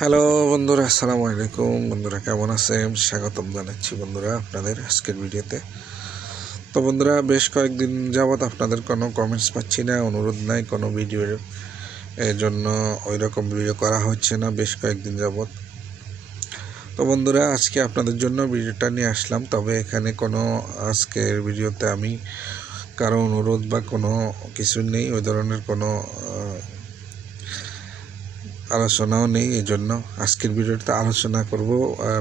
Hello বন্ধুরা, আসসালামু আলাইকুম। বন্ধুরা কেমন আছেন? স্বাগতম জানাচ্ছি বন্ধুরা আপনাদের আজকের ভিডিওতে। তো বন্ধুরা, বেশ কয়েকদিন যাবৎ আপনাদের কোনো কমেন্টস পাচ্ছি না, অনুরোধ নাই কোনো ভিডিওর, এর জন্য ওই রকম ভিডিও করা হচ্ছে না বেশ কয়েকদিন যাবৎ। তো বন্ধুরা, আজকে আপনাদের জন্য ভিডিওটা নিয়ে আসলাম। তবে এখানে কোনো আজকের ভিডিওতে আমি কারো অনুরোধ বা কোনো কিছু নেই, ওই ধরনের কোনো আলোচনাও নেই। এই জন্য আজকের ভিডিওতে আলোচনা করব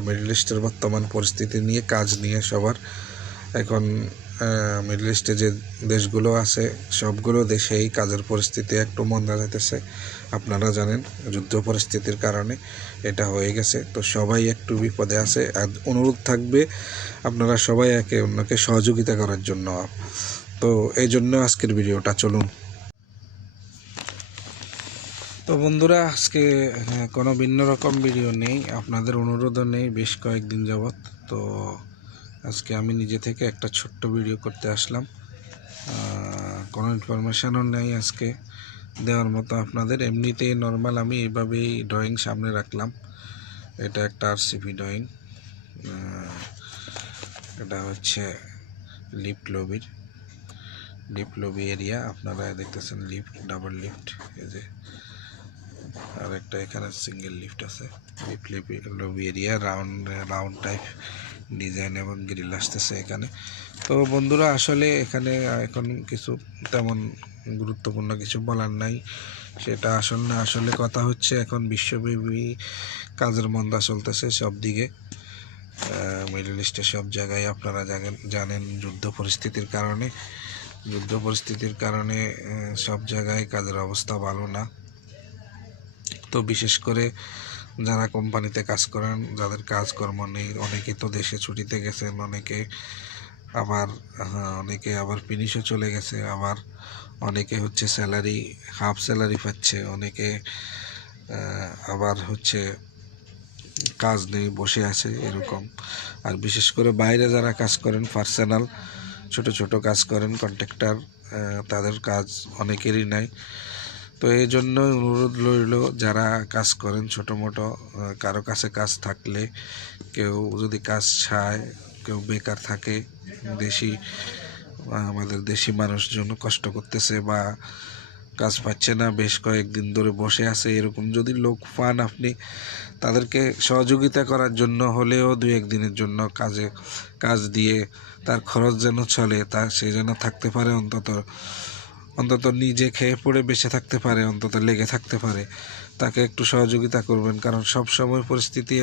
মিডল ইস্টের বর্তমান পরিস্থিতি নিয়ে, কাজ নিয়ে। সবার এখন মিডল ইস্টে যে দেশগুলো আছে সবগুলো দেশেই কাজের পরিস্থিতি একটু মন্দা যাইতেছে। আপনারা জানেন, যুদ্ধ পরিস্থিতির কারণে এটা হয়ে গেছে। তো সবাই একটু বিপদে আছে। আর অনুরোধ থাকবে আপনারা সবাই একে অন্যকে সহযোগিতা করার জন্য। তো এই জন্য আজকের ভিডিওটা, চলুন। তো বন্ধুরা, আজকে কোনো ভিন্ন রকম ভিডিও নেই, আপনাদের অনুরোধও নেই বেশ কয়েকদিন যাবৎ। তো আজকে আমি নিজে থেকে একটা ছোট্ট ভিডিও করতে আসলাম। কোনো ইনফরমেশানও নেই আজকে দেওয়ার মতো আপনাদের। এমনিতেই নর্মাল আমি এইভাবেই ড্রয়িং সামনে রাখলাম। এটা একটা আরসিপি ড্রয়িং। এটা হচ্ছে লিফট লবি এরিয়া। আপনারা দেখতেছেন লিফট, ডাবল লিফট, এই যে আর একটা এখানে সিঙ্গেল লিফট আছে। Lobby area, round type design এবং গ্রিল আসতেছে এখানে। তো বন্ধুরা, আসলে এখানে এখন কিছু তেমন গুরুত্বপূর্ণ কিছু বলার নাই, সেটা আসলে কথা হচ্ছে এখন বিশ্বব্যাপী কাজের মন্দা চলতেছে সব দিকে। মিডল ইস্টে সব জায়গায় আপনারা জানেন যুদ্ধ পরিস্থিতির কারণে সব জায়গায় কাজের অবস্থা ভালো না। তো বিশেষ করে যারা কোম্পানিতে কাজ করেন, যাদের কাজকর্ম নেই, অনেকে তো দেশে ছুটিতে গেছেন, অনেকে আবার ফিনিশও চলে গেছে, আবার অনেকে হচ্ছে স্যালারি, হাফ স্যালারি পাচ্ছে, অনেকে আবার হচ্ছে কাজ নেই, বসে আছে এরকম। আর বিশেষ করে বাইরে যারা কাজ করেন, পার্সোনাল ছোট কাজ করেন, কন্ট্রাক্টর, তাদের কাজ অনেকেরই নাই। তো এই জন্য অনুরোধ রইল, যারা কাজ করেন ছোটো মোটো, কারো কাছে কাজ থাকলে, কেউ যদি কাজ চায়, কেউ বেকার থাকে, আমাদের দেশি মানুষজন কষ্ট করতেছে বা কাজ পাচ্ছে না, বেশ কয়েকদিন ধরে বসে আছে, এরকম যদি লোক পান আপনি, তাদেরকে সহযোগিতা করার জন্য হলেও 2-1 দিনের জন্য কাজ দিয়ে তার খরচ যেন চলে, সে যেন থাকতে পারে, অন্তত নিজে খেয়ে পড়ে বেঁচে থাকতে পারে, অন্তত লেগে থাকতে পারে, তাকে একটু সহযোগিতা করবেন। কারণ সব সময় পরিস্থিতি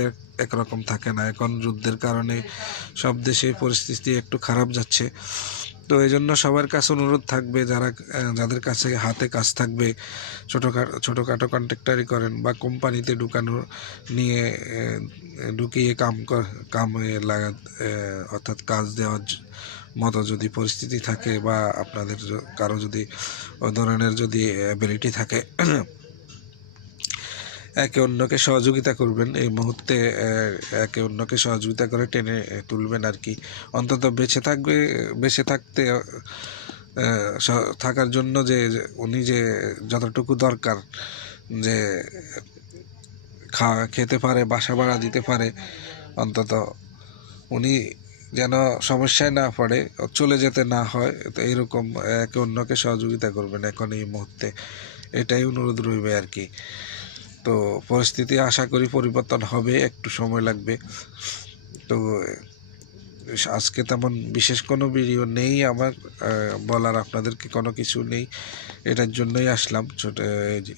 একরকম থাকে না। এখন যুদ্ধের কারণে সব দেশে পরিস্থিতি একটু খারাপ যাচ্ছে। তো এই জন্য সবার কাছে অনুরোধ থাকবে, যাদের কাছে হাতে কাজ থাকবে, ছোটোখাটো কন্ট্রাক্টারি করেন বা কোম্পানিতে নিয়ে ঢুকিয়ে অর্থাৎ কাজ দেওয়ার মতো যদি পরিস্থিতি থাকে, বা আপনাদের কারো যদি ওই ধরনের যদি অ্যাবিলিটি থাকে, একে অন্যকে সহযোগিতা করবেন। এই মুহূর্তে একে অন্যকে সহযোগিতা করে টেনে তুলবেন আর কি। অন্তত বেঁচে থাকার জন্য যে উনি যে যতটুকু দরকার, যে খেতে পারে, বাসা ভাড়া দিতে পারে, অন্তত উনি যেন সমস্যায় না পড়ে, চলে যেতে না হয়। তো এইরকম একে অন্যকে সহযোগিতা করবেন এখন এই মুহূর্তে, এটাই অনুরোধ রইবে আর কি। তো পরিস্থিতি আশা করি পরিবর্তন হবে, একটু সময় লাগবে। তো আজকে তেমন বিশেষ কোনো ভিডিও নেই আমার বলার, আপনাদেরকে কোনো কিছু নেই, এটার জন্যই আসলাম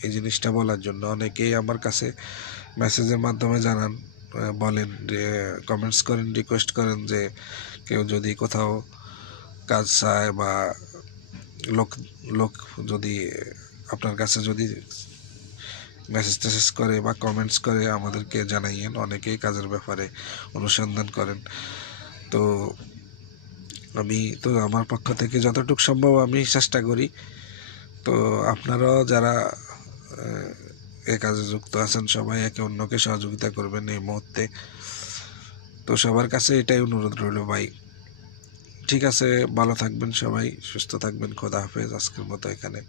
এই জিনিসটা বলার জন্য। অনেকেই আমার কাছে মেসেজের মাধ্যমে বলেন, কমেন্টস করেন, রিকোয়েস্ট করেন যে কেউ যদি কোথাও কাজ চায় বা লোক যদি আপনার কাছে যদি মেসেজ করে বা কমেন্টস করে, আমাদেরকে জানাইয়েন। অনেকেই কাজের ব্যাপারে অনুসন্ধান করেন। তো আমি তো আমার পক্ষ থেকে যতটুকু সম্ভব আমি চেষ্টা করি। তো আপনারাও যারা এ কাজে যুক্ত আছেন, সবাই একে অন্যকে সহযোগিতা করবেন এই মুহূর্তে। তো সবার কাছে এটাই অনুরোধ রইল ভাই। ঠিক আছে, ভালো থাকবেন সবাই, সুস্থ থাকবেন। খোদা হাফেজ। আজকের মতো এখানে।